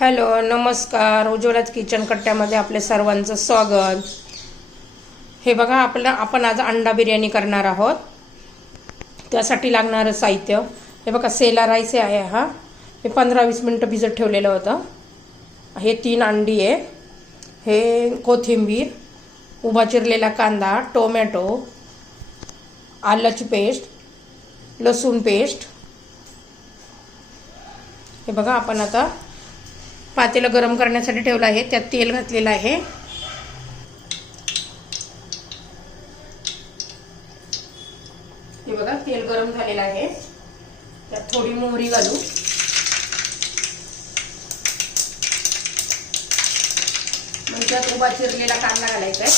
Hello नमस्कार. उज्ज्वलाच kitchen कट्ट्यामध्ये आपले सर्वांचं स्वागत. हे बघा आपलं आपण आज अंडा बिर्याणी करणार आहोत. त्यासाठी लागणारं साहित्य. हे बघा सेला राईस आहे हा. हे पंधरा वीस मिनटं भिजत ठेवलेलं होतं. हे तीन अंडी आहे. हे कोथिंबीर उभा चिरलेला कांदा टोमॅटो आल्याची पेस्ट लसूण पेस्ट. हे बघा आपण आता पातेलं गरम करण्यासाठी ठेवलं आहे. त्यात तेल घातलेलं आहे. हे बघा तेल गरम झालेलं आहे. त्यात थोडी मोहरी घालू. म्हणजे त्यात उभा चिरलेला कांदा घालायचा आहे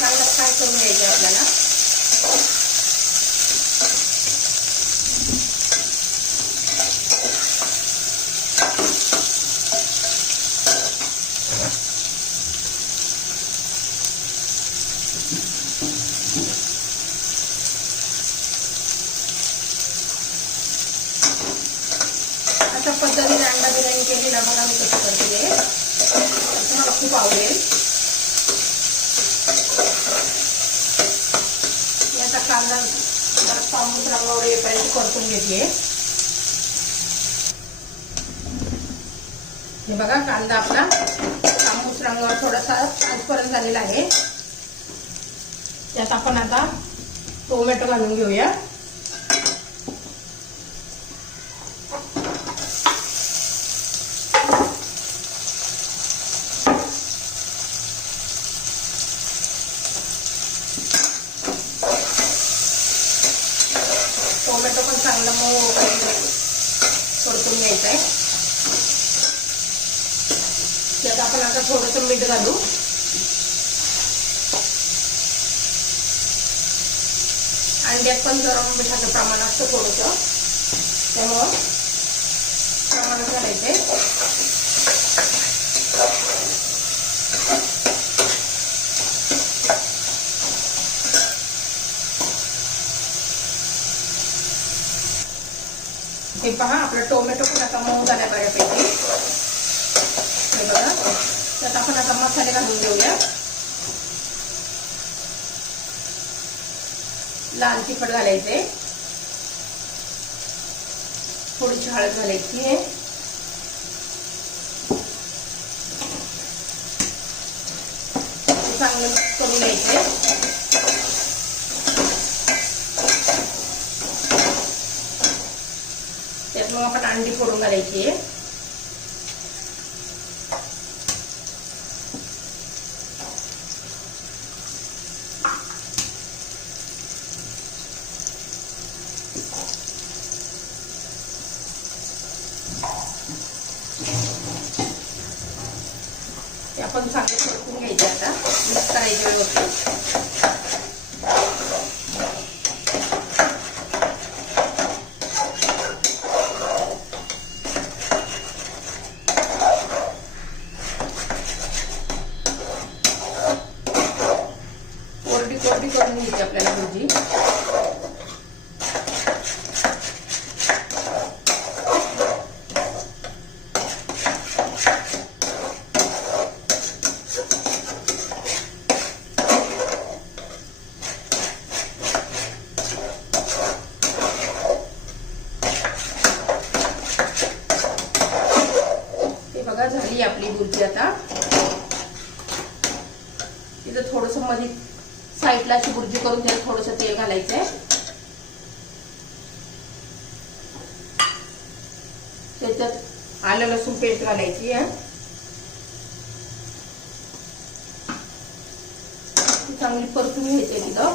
कांदा फ्राय करून घ्यायचा आपल्याला अशा पद्धतीने अंडा बिर्याणी केला बघा मी कसं करते तुम्हाला खूप आवडेल. याचा कांदा जरा पाऊस रंगावर येईपर्यंत परतून घेतली हे बघा कांदा आपला तांबूस रंगावर थोडासा आजपर्यंत झालेला आहे. त्यात आपण आता टोमॅटो घालून घेऊया टोमॅटो पण चांगला मऊ परतून घ्यायचा आहे त्यात आपण आता थोडंसं मीठ घालू. अंड्यात पण जरा मिठाचं प्रमाण असतं थोडंसं. त्यामुळं प्रमाणात घालायचंय. हे पहा आपला टोमॅटो पण आता मऊ झाल्या बऱ्यापैकी. हे बघा. त्यात आपण आता मसाले घालून घेऊया. लाल तिखट घालायचे थोडीशी हळद घालायची आहे. चांगलं करून घ्यायचे त्यात मग आपण अंडी फोडून घालायची आहे ते आपण चांगले परतून घ्यायचे आता मिक्स करायचे व्यवस्थित कोरडी कोरडी करून घ्यायची आपल्याला भुर्जी हे बघा झाली आपली भुर्जी आता. तिथं थोडसमध्ये साईडला अशी बुर्जी करून त्याला थोडस तेल घालायचंय. त्याच्यात आलं लसूण पेस्ट घालायची आहे. चांगली परतून घ्यायची तिथं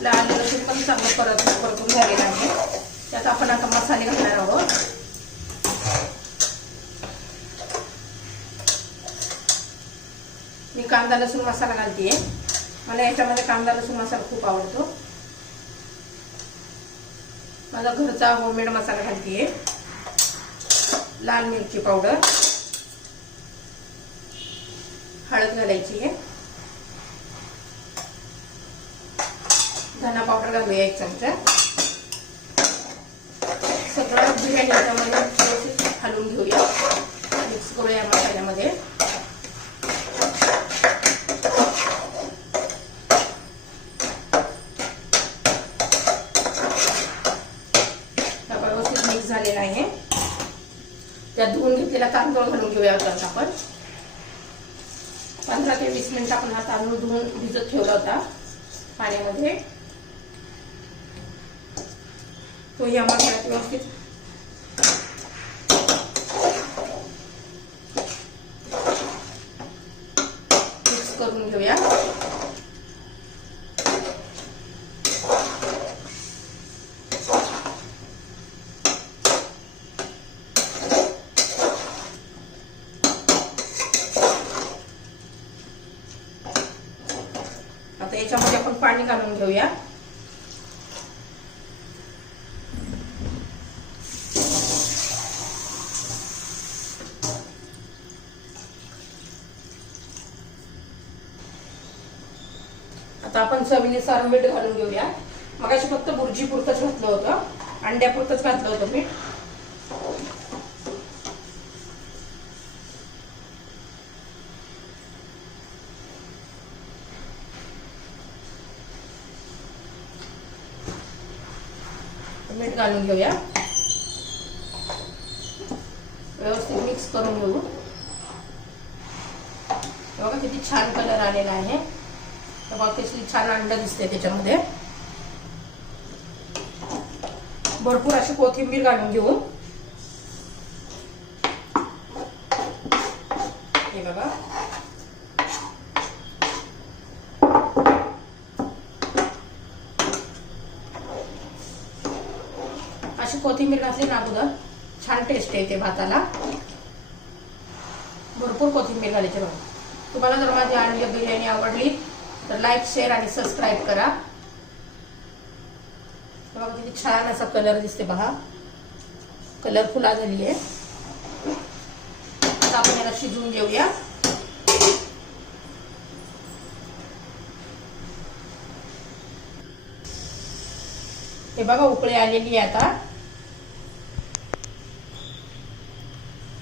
आपलं आलं लसूण पण चांगलं परत परतून झालेलं आहे त्यात आपण आता मसाले घालणार आहोत. मी कांदा लसूण मसाला घालते मला याच्यामध्ये कांदा लसूण मसाला खूप आवडतो. माझा घरचा होममेड मसाला घालते लाल मिरची पावडर. हळद घालायची आहे. धना पावडर घालूया एक चमचा सगळं बिर्याणी याच्यामध्ये व्यवस्थित हलवून घेऊया. मिक्स करूया मसाल्यामध्ये व्यवस्थित मिक्स झालेला आहे. त्यात धुवून घेतलेला तांदूळ घालून घेऊया होता आपण. पंधरा ते वीस मिनिट आपण हा तांदूळ धुवून भिजत ठेवला होता पाण्यामध्ये. तो या मसाल्यात व्यवस्थित मिक्स करून घेऊया आता याच्यामध्ये आपण पाणी घालून घेऊया आता आपण चवीनुसार मीठ घालून घेऊया. मग अशी फक्त बुर्जी पुरतच घातलं होतं. अंड्यापुरतच घातलं होतं मीठ मीठ घालून घेऊया. व्यवस्थित मिक्स करून घेऊ. बघा किती छान कलर आलेला आहे. तर कशी छान अंड दिसते त्याच्यामध्ये. भरपूर अशी कोथिंबीर घालून घेऊ. हे बघा. अशी कोथिंबीर घातली ना अगोदर छान टेस्ट येते भाताला. भरपूर कोथिंबीर घालायची बघा. तुम्हाला जर माझी अंडी बिर्याणी आवडली तर लाईक शेअर आणि सबस्क्राईब करा. बघा किती छान असा कलर दिसते बघा. कलरफुल झाली आहे. आता आपण याला शिजवून घेऊया. हे बघा उकळी आलेली आहे आता.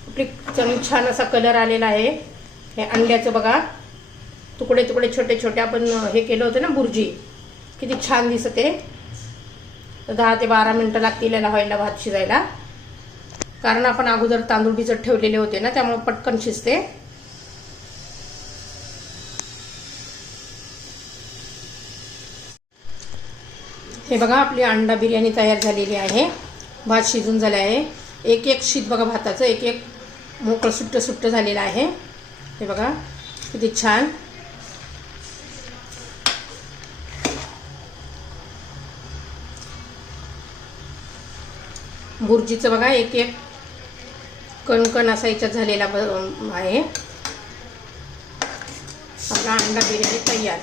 आपली छान असा कलर आलेला आहे. हे अंड्याचं बघा. तुकडे तुकडे छोटे छोटे आपण हे केलं होतं ना बुर्जी. किती छान दिसते. दहा ते बारा मिनटं लागतील याला व्हायला भात शिजायला. कारण आपण अगोदर तांदूळ भिजत ठेवलेले होते ना त्यामुळे पटकन शिजते. हे बघा आपली अंडा बिर्याणी तयार झालेली आहे. भात शिजून झाला आहे. एक एक शीत बघा भाताचं एक एक मोकळं सुट्ट सुट्ट झालेलं आहे. हे बघा किती छान. बुर्जीचं बघा एक एक कणकण असा याच्यात झालेला ब- आहे. आपला अंडा बिर्याणी तयार.